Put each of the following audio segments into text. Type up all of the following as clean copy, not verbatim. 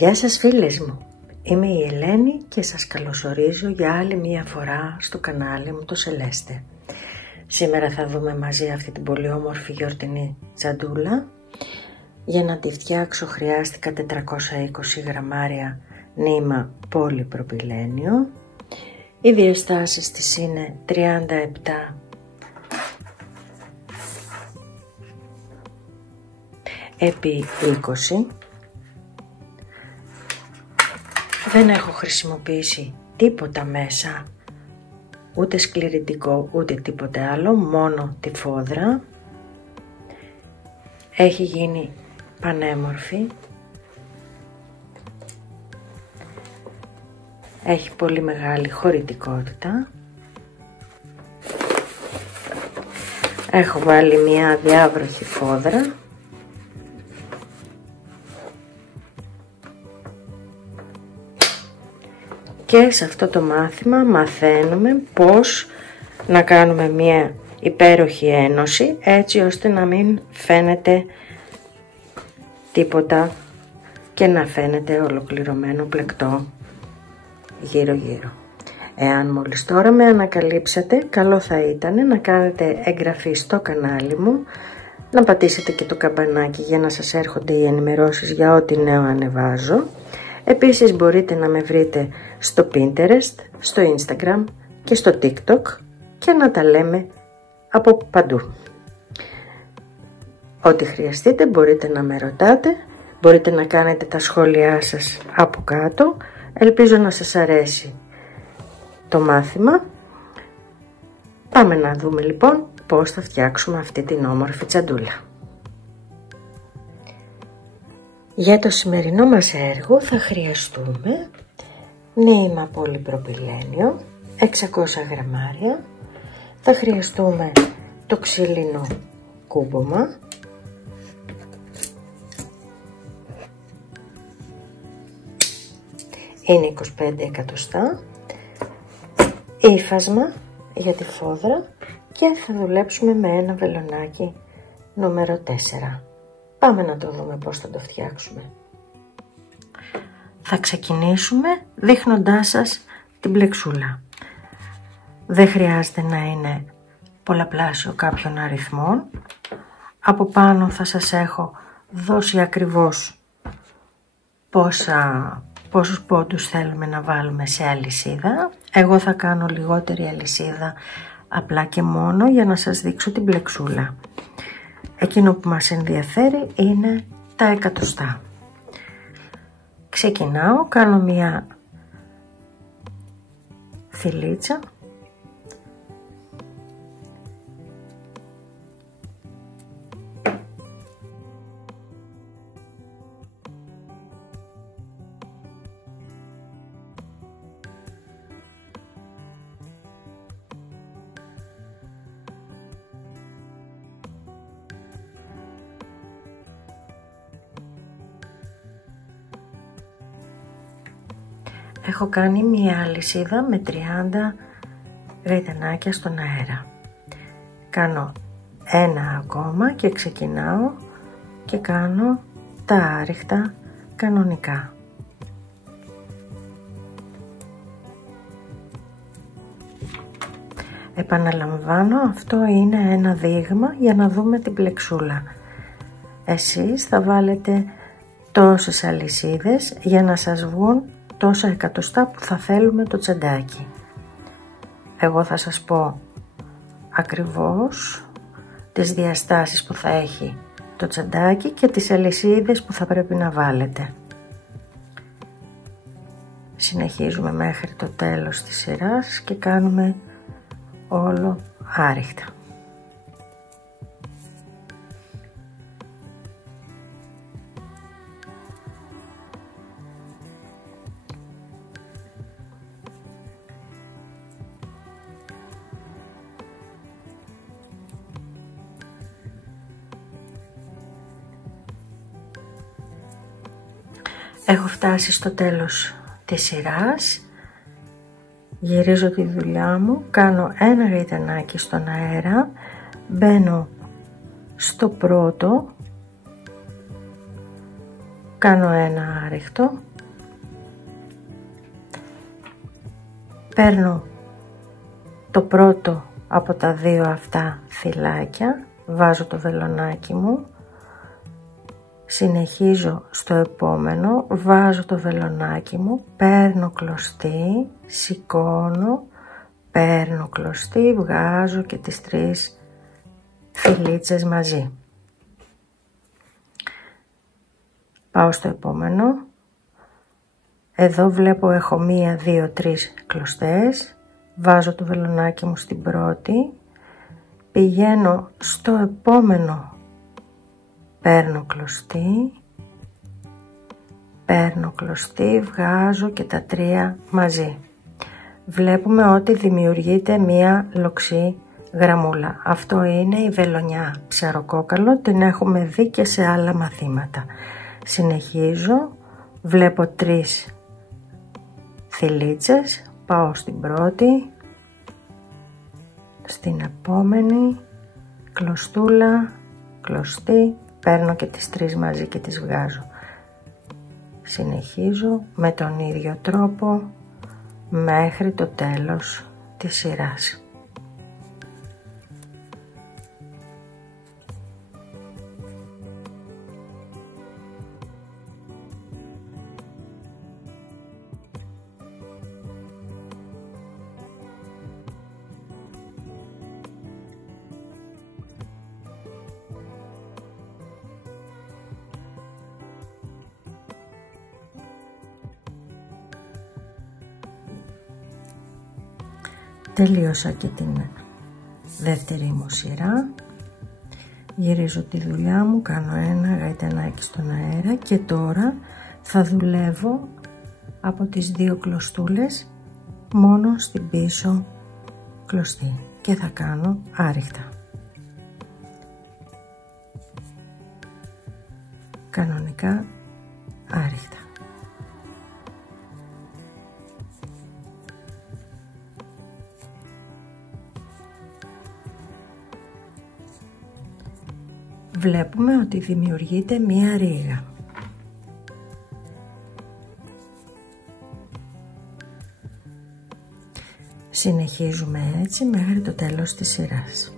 Γεια σας φίλες μου, είμαι η Ελένη και σας καλωσορίζω για άλλη μία φορά στο κανάλι μου το Σελέστε. Σήμερα θα δούμε μαζί αυτή την πολύ όμορφη γιορτινή τσαντούλα. Για να τη φτιάξω χρειάστηκα 420 γραμμάρια νήμα πολυπροπυλένιο. Οι διαστάσεις της είναι 37 επί 20. Δεν έχω χρησιμοποιήσει τίποτα μέσα, ούτε σκληρητικό ούτε τίποτε άλλο, μόνο τη φόδρα. Έχει γίνει πανέμορφη. Έχει πολύ μεγάλη χωρητικότητα. Έχω βάλει μια διάβροχη φόδρα. Και σε αυτό το μάθημα μαθαίνουμε πώς να κάνουμε μια υπέροχη ένωση, έτσι ώστε να μην φαίνεται τίποτα και να φαίνεται ολοκληρωμένο πλεκτό γύρω γύρω. Εάν μόλις τώρα με ανακαλύψατε, καλό θα ήταν να κάνετε εγγραφή στο κανάλι μου, να πατήσετε και το καμπανάκι για να σας έρχονται οι ενημερώσεις για ό,τι νέο ανεβάζω. Επίσης μπορείτε να με βρείτε στο Pinterest, στο Instagram και στο TikTok και να τα λέμε από παντού. Ό,τι χρειαστείτε μπορείτε να με ρωτάτε, μπορείτε να κάνετε τα σχόλιά σας από κάτω. Ελπίζω να σας αρέσει το μάθημα. Πάμε να δούμε λοιπόν πώς θα φτιάξουμε αυτή την όμορφη τσαντούλα. Για το σημερινό μας έργο θα χρειαστούμε νήμα πολυπροπυλένιο, 600 γραμμάρια, θα χρειαστούμε το ξύλινο κούμπομα, είναι 25 εκατοστά, ύφασμα για τη φόδρα και θα δουλέψουμε με ένα βελονάκι νούμερο 4. Πάμε να το δούμε πώς θα το φτιάξουμε. Θα ξεκινήσουμε δείχνοντάς σας την πλεξούλα. Δεν χρειάζεται να είναι πολλαπλάσιο κάποιων αριθμών. Από πάνω θα σας έχω δώσει ακριβώς πόσους πόντους θέλουμε να βάλουμε σε αλυσίδα. Εγώ θα κάνω λιγότερη αλυσίδα απλά και μόνο για να σας δείξω την πλεξούλα. Εκείνο που μας ενδιαφέρει είναι τα εκατοστά. Ξεκινάω, κάνω μια θηλίτσα. Έχω κάνει μία αλυσίδα με 30 γαϊτανάκια στον αέρα. Κάνω ένα ακόμα και ξεκινάω και κάνω τα άριχτα κανονικά. Επαναλαμβάνω, αυτό είναι ένα δείγμα για να δούμε την πλεξούλα. Εσείς θα βάλετε τόσες αλυσίδες για να σας βγουν τόσα εκατοστά που θα θέλουμε το τσαντάκι. Εγώ θα σας πω ακριβώς τις διαστάσεις που θα έχει το τσαντάκι και τις αλυσίδες που θα πρέπει να βάλετε. Συνεχίζουμε μέχρι το τέλος της σειράς και κάνουμε όλο άριχτα. Έχω φτάσει στο τέλος της σειράς, γυρίζω τη δουλειά μου, κάνω ένα γαϊτανάκι στον αέρα, μπαίνω στο πρώτο, κάνω ένα άριχτο Παίρνω το πρώτο από τα δύο αυτά φυλάκια, βάζω το βελονάκι μου, συνεχίζω στο επόμενο, βάζω το βελονάκι μου, παίρνω κλωστή, σηκώνω, παίρνω κλωστή, βγάζω και τις 3 φυλίτσες μαζί. Πάω στο επόμενο, εδώ βλέπω έχω 1, 2, 3 κλωστές, βάζω το βελονάκι μου στην πρώτη, πηγαίνω στο επόμενο, παίρνω κλωστή, βγάζω και τα 3 μαζί. Βλέπουμε ότι δημιουργείται μία λοξή γραμμούλα. Αυτό είναι η βελονιά ψαροκόκαλο, την έχουμε δει και σε άλλα μαθήματα. Συνεχίζω, βλέπω 3 θηλίτσες, πάω στην πρώτη, στην επόμενη, κλωστούλα, κλωστή, παίρνω και τις 3 μαζί και τις βγάζω. Συνεχίζω με τον ίδιο τρόπο μέχρι το τέλος της σειράς. Τελείωσα και την δεύτερη μου σειρά, γυρίζω τη δουλειά μου, κάνω ένα γαϊτανάκι στον αέρα και τώρα θα δουλεύω από τις 2 κλωστούλες μόνο στην πίσω κλωστή και θα κάνω άριχτα. Κανονικά άριχτα. Βλέπουμε ότι δημιουργείται μία ρήγα. Συνεχίζουμε έτσι μέχρι το τέλος της σειράς.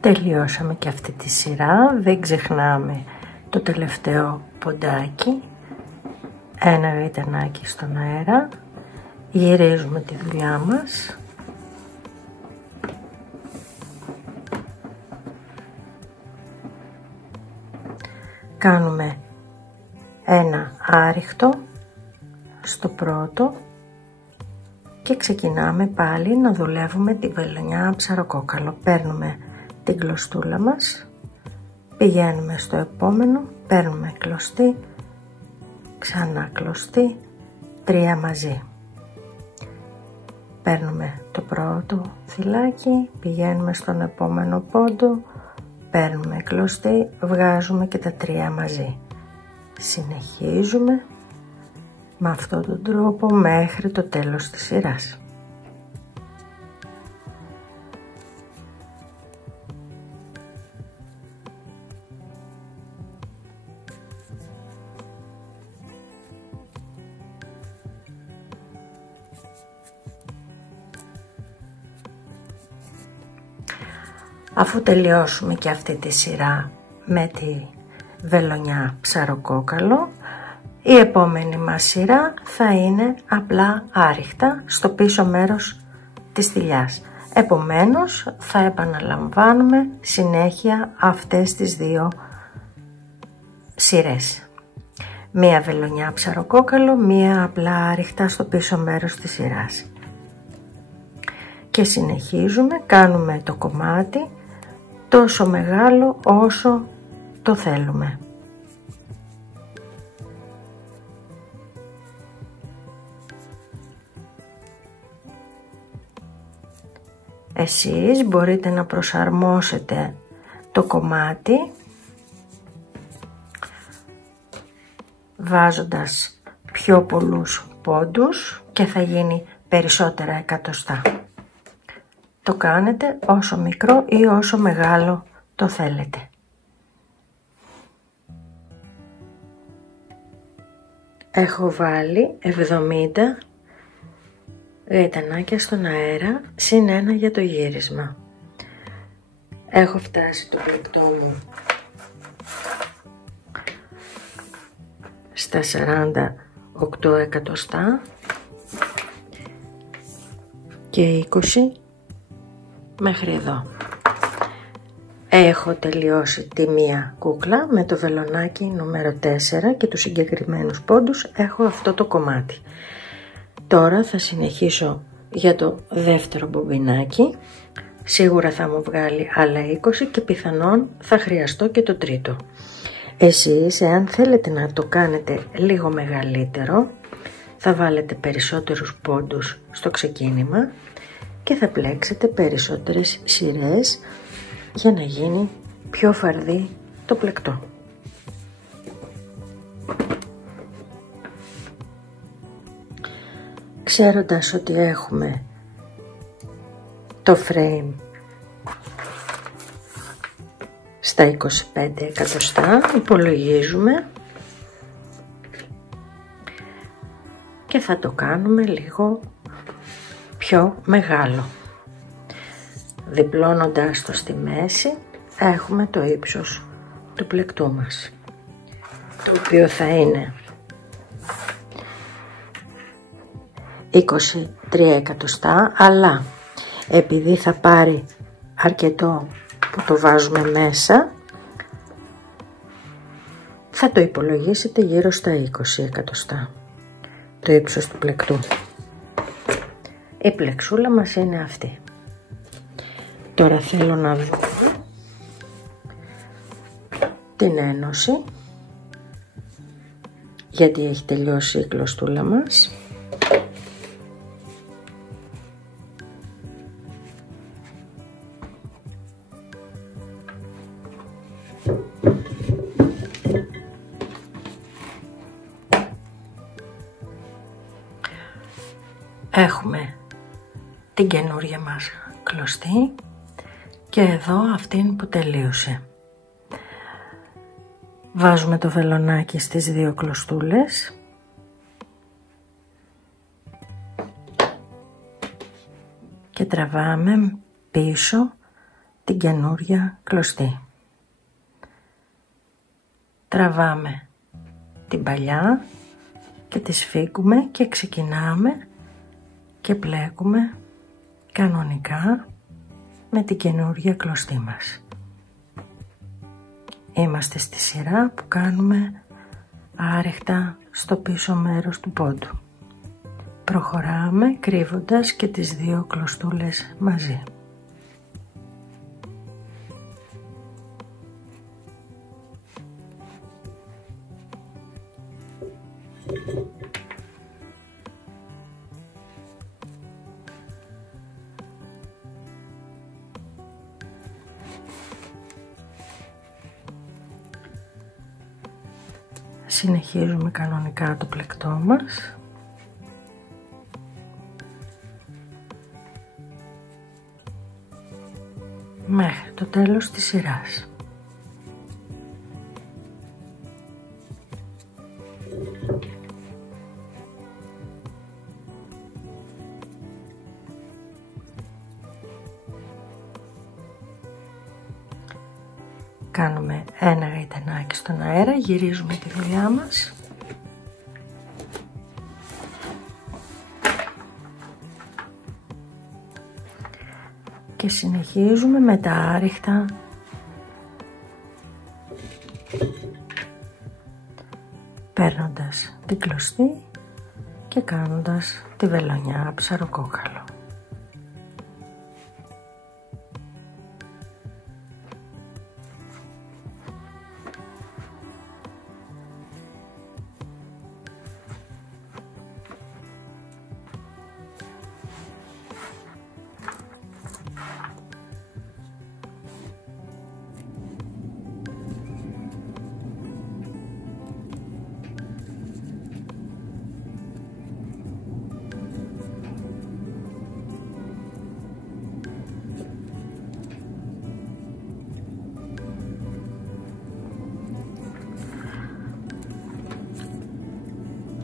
Τελειώσαμε και αυτή τη σειρά, δεν ξεχνάμε το τελευταίο ποντάκι, ένα γαϊτανάκι στον αέρα, γυρίζουμε τη δουλειά μας, κάνουμε ένα άριχτο στο πρώτο και ξεκινάμε πάλι να δουλεύουμε τη βελονιά ψαροκόκαλο. Παίρνουμε την κλωστούλα μας, πηγαίνουμε στο επόμενο, παίρνουμε κλωστή, ξανά κλωστή, 3 μαζί. Παίρνουμε το πρώτο φυλάκι, πηγαίνουμε στον επόμενο πόντο, παίρνουμε κλωστή, βγάζουμε και τα 3 μαζί. Συνεχίζουμε με αυτόν τον τρόπο μέχρι το τέλος της σειράς. Αφού τελειώσουμε και αυτή τη σειρά με τη βελονιά ψαροκόκαλο. Η επόμενη μας σειρά θα είναι απλά άριχτα στο πίσω μέρος της θηλιάς. Επομένως θα επαναλαμβάνουμε συνέχεια αυτές τις δύο σειρές. Μία βελονιά ψαροκόκαλο, μία απλά άριχτα στο πίσω μέρος της σειράς. Και συνεχίζουμε, κάνουμε το κομμάτι τόσο μεγάλο όσο το θέλουμε. Εσείς μπορείτε να προσαρμόσετε το κομμάτι βάζοντας πιο πολλούς πόντους και θα γίνει περισσότερα εκατοστά. Το κάνετε όσο μικρό ή όσο μεγάλο το θέλετε. Έχω βάλει 70 γαϊτανάκια στον αέρα, συν ένα για το γύρισμα. Έχω φτάσει το πλεκτό μου στα 48 εκατοστά και 20 μέχρι εδώ. Έχω τελειώσει τη μία κούκλα με το βελονάκι νούμερο 4 και τους συγκεκριμένους πόντους έχω αυτό το κομμάτι. Τώρα θα συνεχίσω για το δεύτερο μπομπινάκι. Σίγουρα θα μου βγάλει άλλα 20 και πιθανόν θα χρειαστώ και το τρίτο. Εσείς, εάν θέλετε να το κάνετε λίγο μεγαλύτερο, θα βάλετε περισσότερους πόντους στο ξεκίνημα και θα πλέξετε περισσότερες σειρές για να γίνει πιο φαρδί το πλεκτό. Ξέροντας ότι έχουμε το frame στα 25 εκατοστά, υπολογίζουμε και θα το κάνουμε λίγο πιο μεγάλο. Διπλώνοντας το στη μέση έχουμε το ύψος του πλεκτού μας, το οποίο θα είναι 23 εκατοστά, αλλά επειδή θα πάρει αρκετό που το βάζουμε μέσα, θα το υπολογίσετε γύρω στα 20 εκατοστά το ύψος του πλεκτού. Η πλεξούλα μας είναι αυτή. Τώρα θέλω να δω την ένωση, γιατί έχει τελειώσει η κλωστούλα μας. Έχουμε την καινούρια μας κλωστή και εδώ αυτήν που τελείωσε. Βάζουμε το βελονάκι στις δύο κλωστούλες και τραβάμε πίσω την καινούρια κλωστή. Τραβάμε την παλιά και τη σφίγγουμε και ξεκινάμε και πλέκουμε κανονικά με την καινούρια κλωστή μας. Είμαστε στη σειρά που κάνουμε άριχτα στο πίσω μέρος του πόντου. Προχωράμε κρύβοντας και τις δύο κλωστούλες μαζί. Συνεχίζουμε κανονικά το πλεκτό μας. Μέχρι το τέλος της σειράς. Κάνουμε ένα γαϊτανάκι στον αέρα, γυρίζουμε τη δουλειά μας. Και συνεχίζουμε με τα άριχτα παίρνοντας την κλωστή και κάνοντας τη βελονιά ψαροκόκαλο.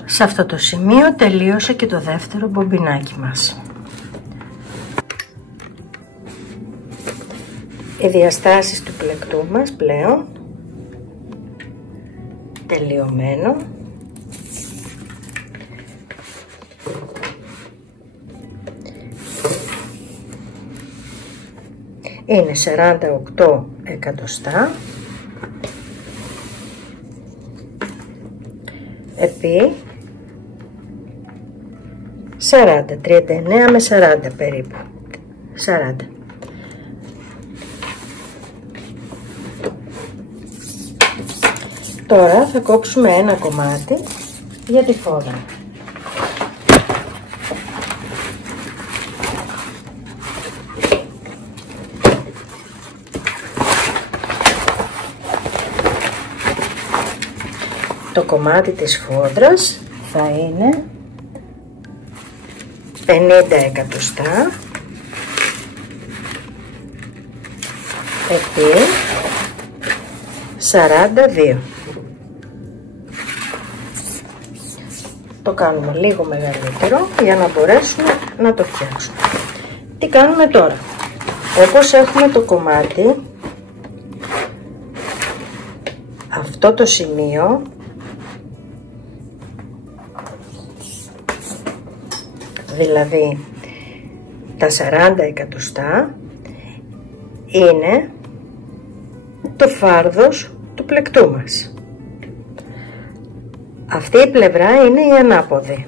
Σε αυτό το σημείο τελείωσε και το δεύτερο μπομπινάκι μας. Οι διαστάσεις του πλεκτού μας πλέον τελειωμένο. Είναι 48 εκατοστά επί 40, 39 με 40 περίπου, 40. Τώρα θα κόψουμε ένα κομμάτι για τη φόρμα. Το κομμάτι της φόντρας θα είναι 50 εκατοστά επί 42. Το κάνουμε λίγο μεγαλύτερο για να μπορέσουμε να το φτιάξουμε. Τι κάνουμε τώρα? Όπως έχουμε το κομμάτι, αυτό το σημείο δηλαδή τα 40 εκατοστά είναι το φάρδος του πλεκτού μας. Αυτή η πλευρά είναι η ανάποδη.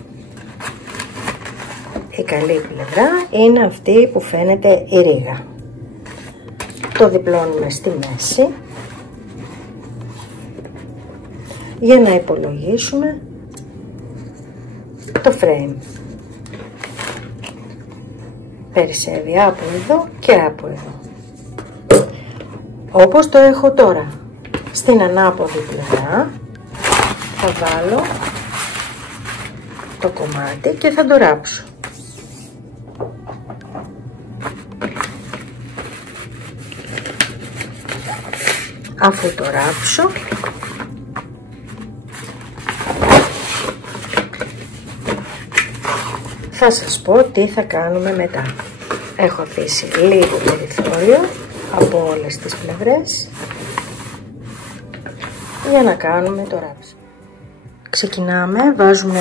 Η καλή πλευρά είναι αυτή που φαίνεται η ρίγα. Το διπλώνουμε στη μέση για να υπολογίσουμε το frame. Περισσεύει από εδώ και από εδώ. Όπως το έχω τώρα στην ανάποδη πλευρά, θα βάλω το κομμάτι και θα το ράψω. Αφού το ράψω, θα σας πω τι θα κάνουμε μετά. Έχω αφήσει λίγο περιθώριο από όλες τις πλευρές για να κάνουμε το ράψιμο. Ξεκινάμε, βάζουμε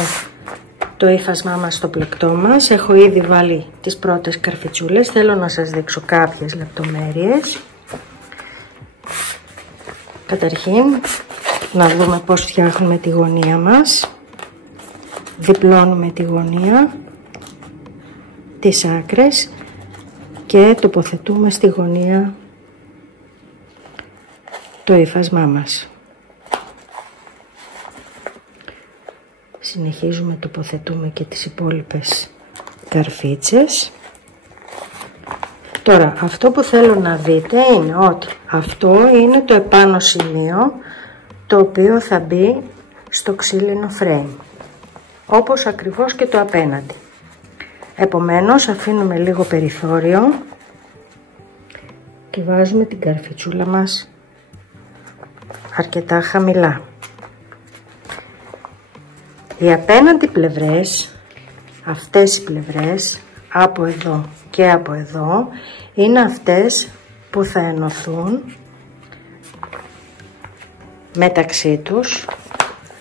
το ύφασμά μας στο πλεκτό μας. Έχω ήδη βάλει τις πρώτες καρφιτσούλες, θέλω να σας δείξω κάποιες λεπτομέρειες. Καταρχήν, να δούμε πώς φτιάχνουμε τη γωνία μας. Διπλώνουμε τη γωνία, τις άκρες και τοποθετούμε στη γωνία το ύφασμά μας. Συνεχίζουμε, τοποθετούμε και τις υπόλοιπες καρφίτσες. Τώρα, αυτό που θέλω να δείτε είναι ότι αυτό είναι το επάνω σημείο το οποίο θα μπει στο ξύλινο frame, όπως ακριβώς και το απέναντι. Επομένως αφήνουμε λίγο περιθώριο και βάζουμε την καρφιτσούλα μας αρκετά χαμηλά. Οι απέναντι πλευρές, αυτές οι πλευρές από εδώ και από εδώ, είναι αυτές που θα ενωθούν μεταξύ τους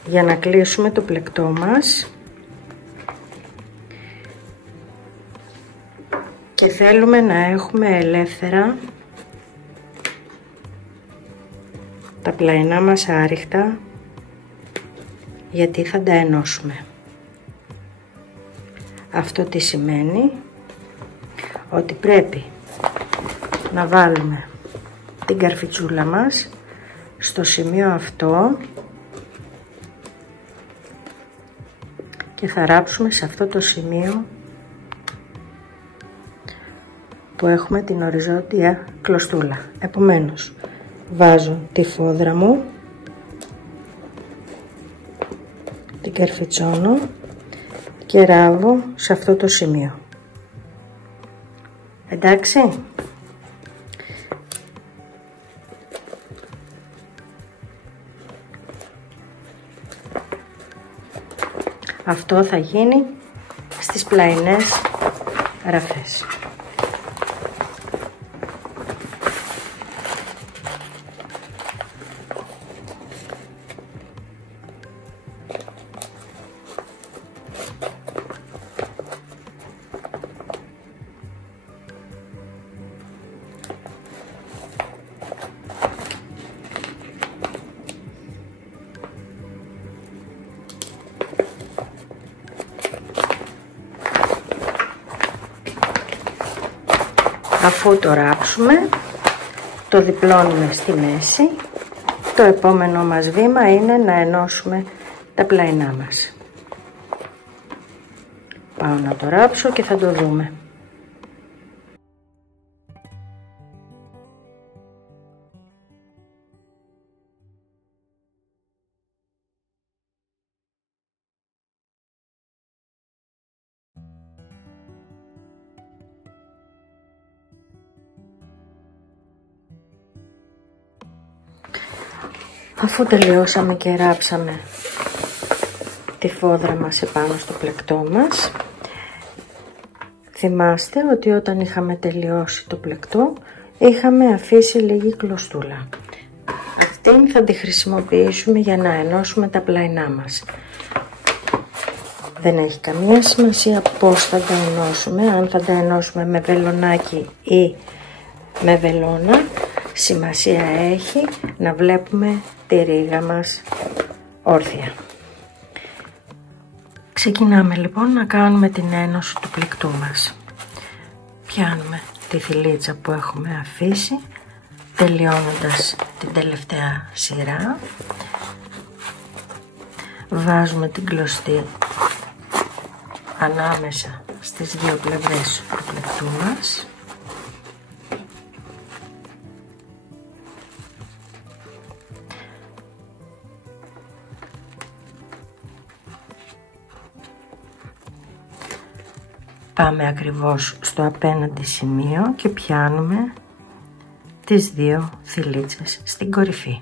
για να κλείσουμε το πλεκτό μας. Και θέλουμε να έχουμε ελεύθερα τα πλαϊνά μας άριχτα, γιατί θα τα ενώσουμε. Αυτό τι σημαίνει? Ότι πρέπει να βάλουμε την καρφιτσούλα μας στο σημείο αυτό και θα ράψουμε σε αυτό το σημείο που έχουμε την οριζόντια κλωστούλα. Επομένως, βάζω τη φόδρα μου, την καρφιτσώνω και ράβω σε αυτό το σημείο. Εντάξει? Αυτό θα γίνει στις πλαϊνές ραφές. Αφού το ράψουμε, το διπλώνουμε στη μέση. Το επόμενο μας βήμα είναι να ενώσουμε τα πλαϊνά μας. Πάω να το ράψω και θα το δούμε. Αφού τελειώσαμε και ράψαμε τη φόδρα μας επάνω στο πλεκτό μας, θυμάστε ότι όταν είχαμε τελειώσει το πλεκτό είχαμε αφήσει λίγη κλωστούλα. Αυτήν θα τη χρησιμοποιήσουμε για να ενώσουμε τα πλαϊνά μας. Δεν έχει καμία σημασία πώς θα τα ενώσουμε, αν θα τα ενώσουμε με βελονάκι ή με βελόνα. Σημασία έχει να βλέπουμε τη ρίγα μας όρθια. Ξεκινάμε λοιπόν να κάνουμε την ένωση του πλεκτού μας. Πιάνουμε τη θηλίτσα που έχουμε αφήσει, τελειώνοντας την τελευταία σειρά. Βάζουμε την κλωστή ανάμεσα στις δύο πλευρές του πλεκτού μας. Πάμε ακριβώς στο απέναντι σημείο και πιάνουμε τις δύο θηλίτσες στην κορυφή.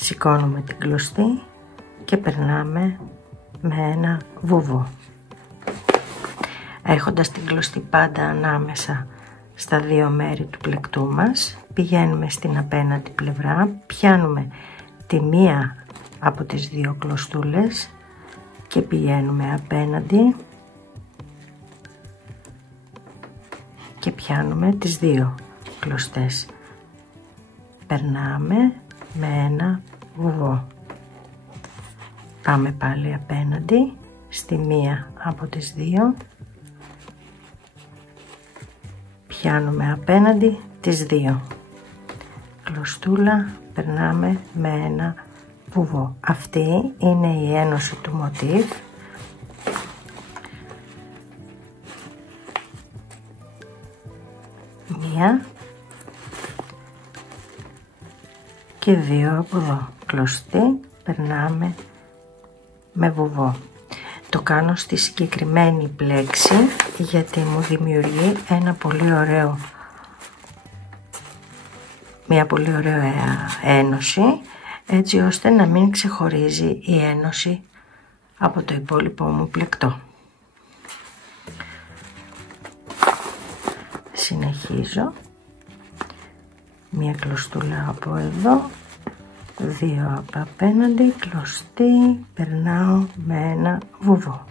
Σηκώνουμε την κλωστή και περνάμε με ένα βουβό. Έχοντας την κλωστή πάντα ανάμεσα στα δύο μέρη του πλεκτού μας, πηγαίνουμε στην απέναντι πλευρά, πιάνουμε τη μία από τις δύο κλωστούλες και πηγαίνουμε απέναντι και πιάνουμε τις δύο κλωστές. Περνάμε με ένα βουβό. Πάμε πάλι απέναντι στη μία από τις δύο, πιάνουμε απέναντι τις δύο κλωστούλα, περνάμε με ένα βουβό. Αυτή είναι η ένωση του μοτίβ. Μία και δύο από εδώ κλωστή, περνάμε με βουβό. Το κάνω στη συγκεκριμένη πλέξη γιατί μου δημιουργεί μια πολύ ωραία ένωση, έτσι ώστε να μην ξεχωρίζει η ένωση από το υπόλοιπο μου πλεκτό. Συνεχίζω, μια κλωστούλα από εδώ, 2 από απέναντι, κλωστή, περνάω με ένα βουβό.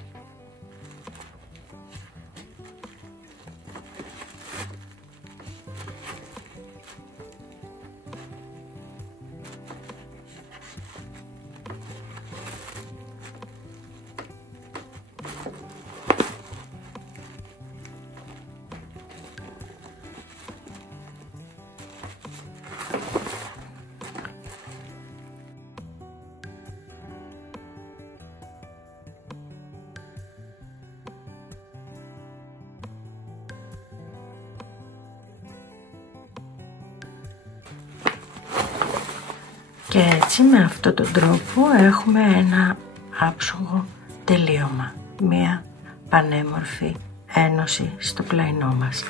Και έτσι με αυτόν τον τρόπο έχουμε ένα άψογο τελείωμα, μία πανέμορφη ένωση στο πλαϊνό μας.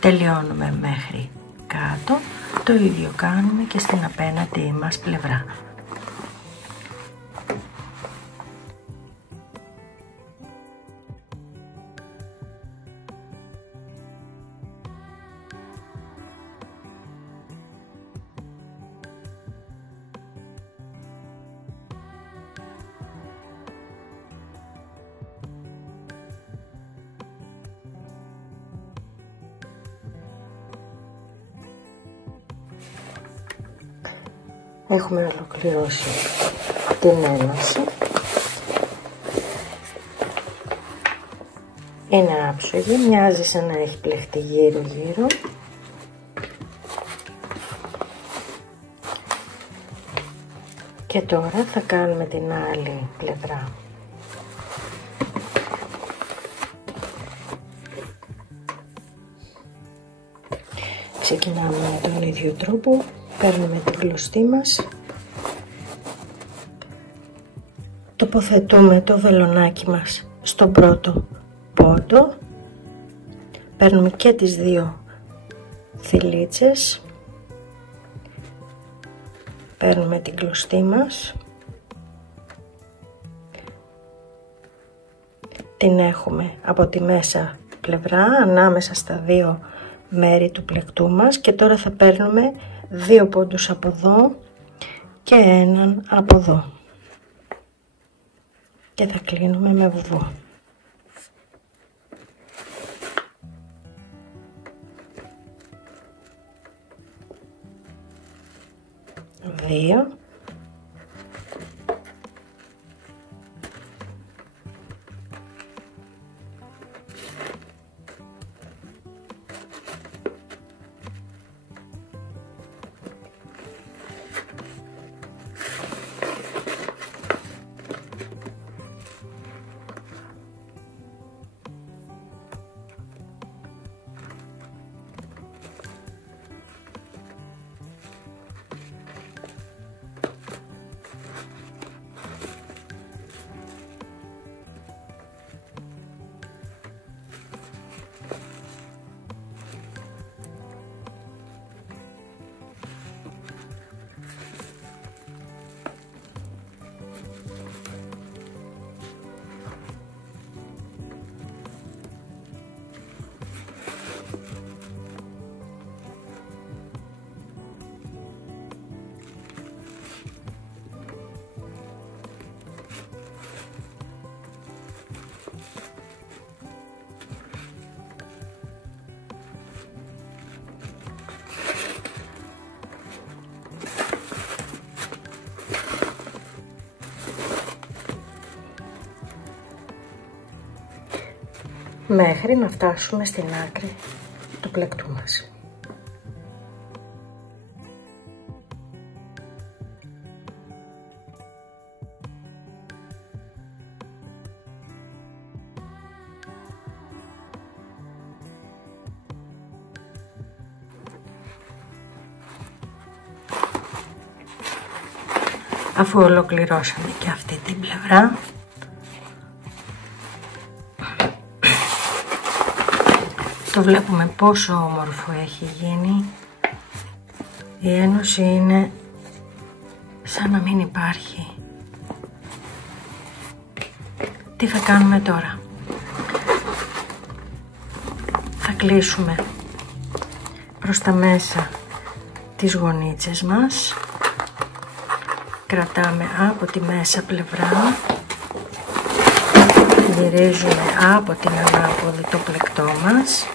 Τελειώνουμε μέχρι κάτω, το ίδιο κάνουμε και στην απέναντι μας πλευρά. Έχουμε ολοκληρώσει την ένωση. Είναι άψογη, μοιάζει σαν να έχει πλεχτεί γύρω γύρω. Και τώρα θα κάνουμε την άλλη πλευρά. Ξεκινάμε με τον ίδιο τρόπο. Παίρνουμε την κλωστή μας, τοποθετούμε το βελονάκι μας στον πρώτο πόντο, παίρνουμε και τις δύο θηλίτσες, παίρνουμε την κλωστή μας, την έχουμε από τη μέσα πλευρά ανάμεσα στα δύο μέρη του πλεκτού μας και τώρα θα παίρνουμε 2 πόντους από εδώ και έναν από εδώ και θα κλείνουμε με βουβό. 2 μέχρι να φτάσουμε στην άκρη του πλεκτού μας. Αφού ολοκληρώσαμε και αυτή την πλευρά, το βλέπουμε πόσο όμορφο έχει γίνει. Η ένωση είναι σαν να μην υπάρχει. Τι θα κάνουμε τώρα? Θα κλείσουμε προς τα μέσα τις γωνίτσες μας κρατάμε από τη μέσα πλευρά, γυρίζουμε από την ανάποδη το πλεκτό μας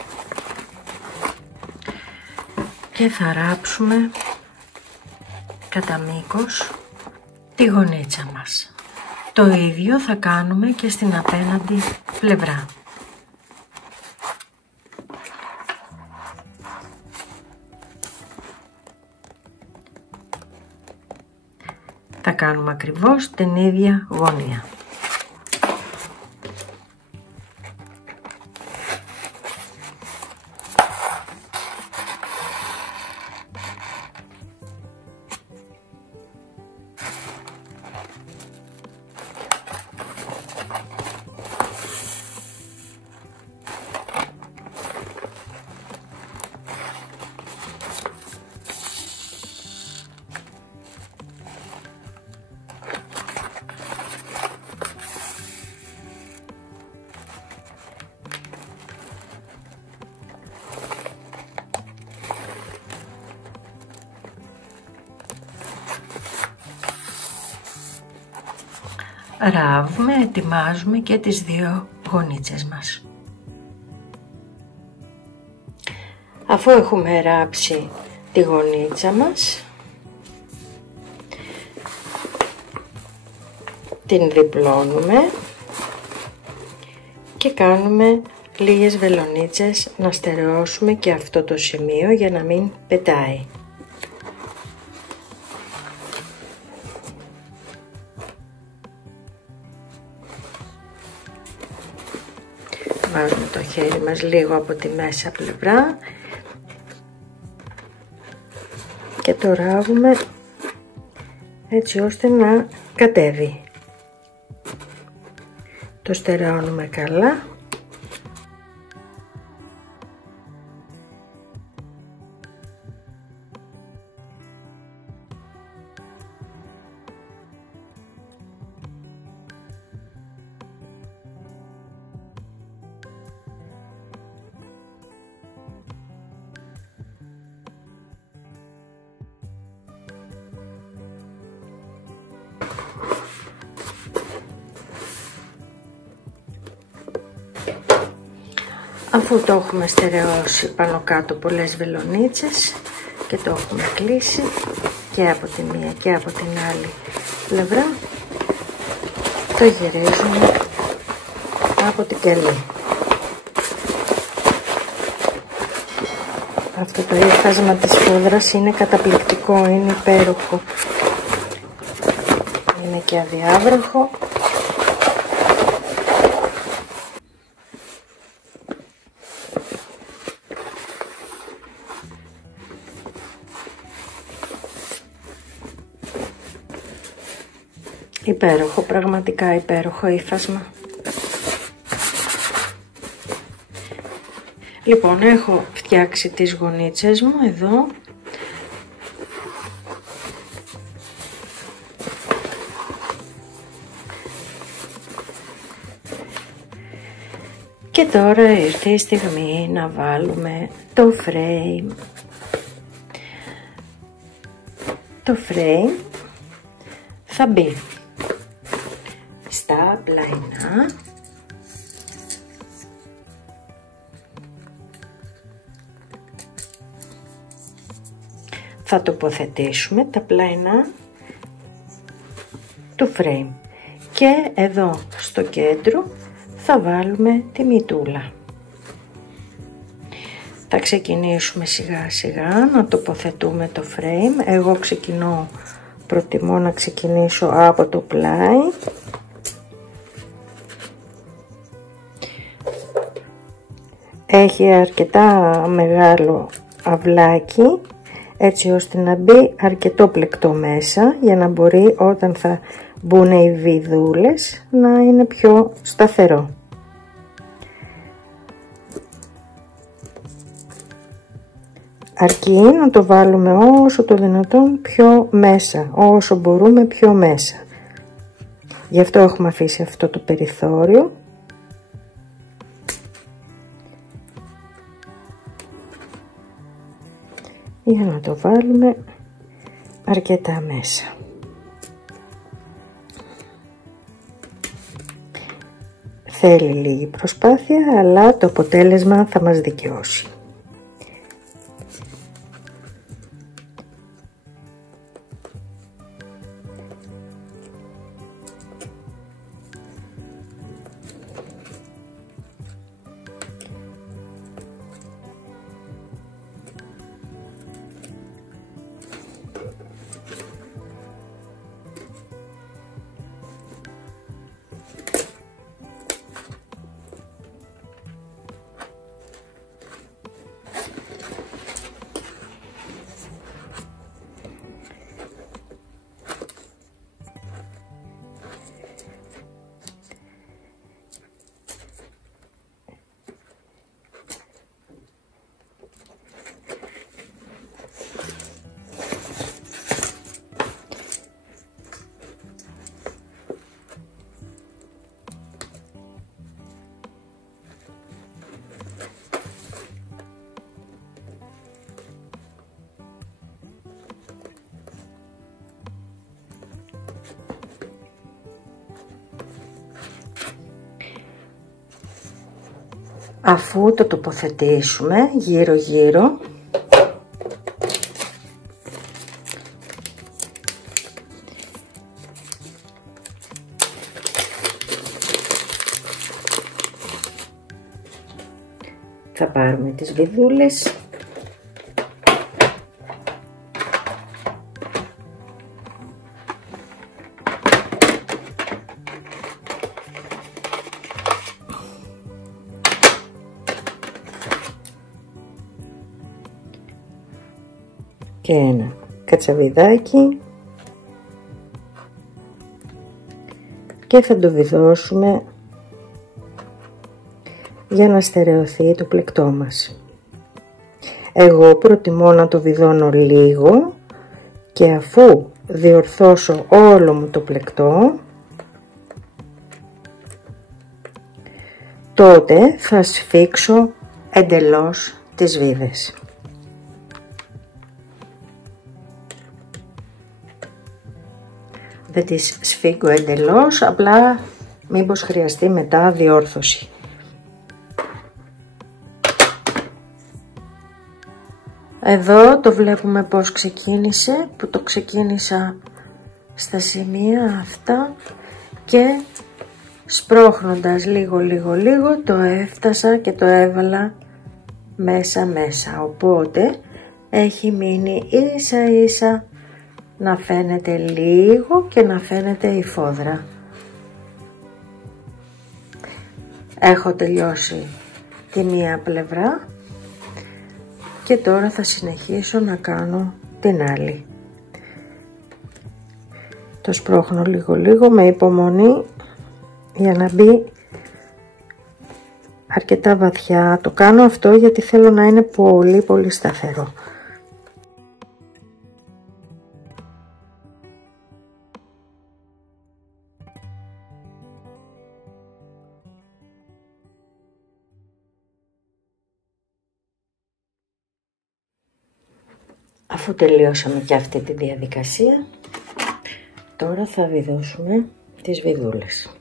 και θα ράψουμε κατά μήκος τη γωνίτσα μας. Το ίδιο θα κάνουμε και στην απέναντι πλευρά. Θα κάνουμε ακριβώς την ίδια γωνία. Ράβουμε, ετοιμάζουμε και τις δύο γωνίτσες μας. Αφού έχουμε ράψει τη γωνίτσα μας, την διπλώνουμε και κάνουμε λίγες βελονίτσες να στερεώσουμε και αυτό το σημείο για να μην πετάει. Βάζουμε το χέρι μας λίγο από τη μέσα πλευρά και το ράβουμε έτσι ώστε να κατέβει. Το στερεώνουμε καλά. Αφού το έχουμε στερεώσει πάνω κάτω πολλές βελονίτσες και το έχουμε κλείσει και από τη μία και από την άλλη πλευρά, το γυρίζουμε από την κελί. Αυτό το ύφασμα της φούδρας είναι καταπληκτικό, είναι υπέροχο, είναι και αδιάβροχο. Υπέροχο, πραγματικά υπέροχο ύφασμα. Λοιπόν, έχω φτιάξει τις γωνίτσες μου εδώ. Και τώρα ήρθε η στιγμή να βάλουμε το frame. Το frame θα μπει στα πλαϊνά θα τοποθετήσουμε τα πλαϊνά του frame και εδώ στο κέντρο θα βάλουμε τη μητούλα. Θα ξεκινήσουμε σιγά σιγά να τοποθετούμε το frame. Εγώ προτιμώ να ξεκινήσω από το πλάι. Έχει αρκετά μεγάλο αυλάκι έτσι ώστε να μπει αρκετό πλεκτό μέσα για να μπορεί όταν θα μπουν οι βιδούλες να είναι πιο σταθερό. Αρκεί να το βάλουμε όσο το δυνατόν πιο μέσα, όσο μπορούμε πιο μέσα. Γι' αυτό έχουμε αφήσει αυτό το περιθώριο. Για να το βάλουμε αρκετά μέσα. Θέλει λίγη προσπάθεια, αλλά το αποτέλεσμα θα μας δικαιώσει. Αφού το τοποθετήσουμε γύρω γύρω, θα πάρουμε τις βιδούλες και ένα κατσαβιδάκι και θα το βιδώσουμε για να στερεωθεί το πλεκτό μας. Εγώ προτιμώ να το βιδώνω λίγο και αφού διορθώσω όλο μου το πλεκτό, τότε θα σφίξω εντελώς τις βίδες. Δεν τις σφίγγω εντελώς, απλά μήπως χρειαστεί μετά διόρθωση. Εδώ το βλέπουμε πώς ξεκίνησε, που το ξεκίνησα στα σημεία αυτά και σπρώχνοντας λίγο το έφτασα και το έβαλα μέσα, οπότε έχει μείνει ίσα να φαίνεται λίγο και να φαίνεται η φόδρα. Έχω τελειώσει τη μία πλευρά και τώρα θα συνεχίσω να κάνω την άλλη. Το σπρώχνω λίγο με υπομονή για να μπει αρκετά βαθιά. Το κάνω αυτό γιατί θέλω να είναι πολύ σταθερό. Αφού τελειώσαμε και αυτή τη διαδικασία, τώρα θα βιδώσουμε τις βιδούλες.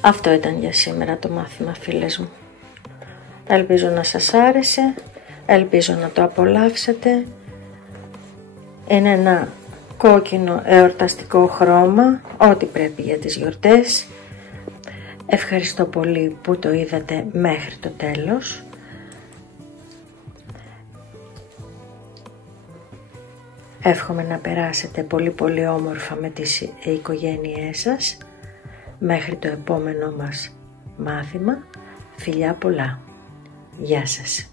Αυτό ήταν για σήμερα το μάθημα, φίλες μου. Ελπίζω να σας άρεσε, ελπίζω να το απολαύσετε. Είναι ένα κόκκινο εορταστικό χρώμα, ό,τι πρέπει για τις γιορτές. Ευχαριστώ πολύ που το είδατε μέχρι το τέλος. Εύχομαι να περάσετε πολύ όμορφα με τις οικογένειές σας. Μέχρι το επόμενο μας μάθημα, φιλιά πολλά. Γεια σας.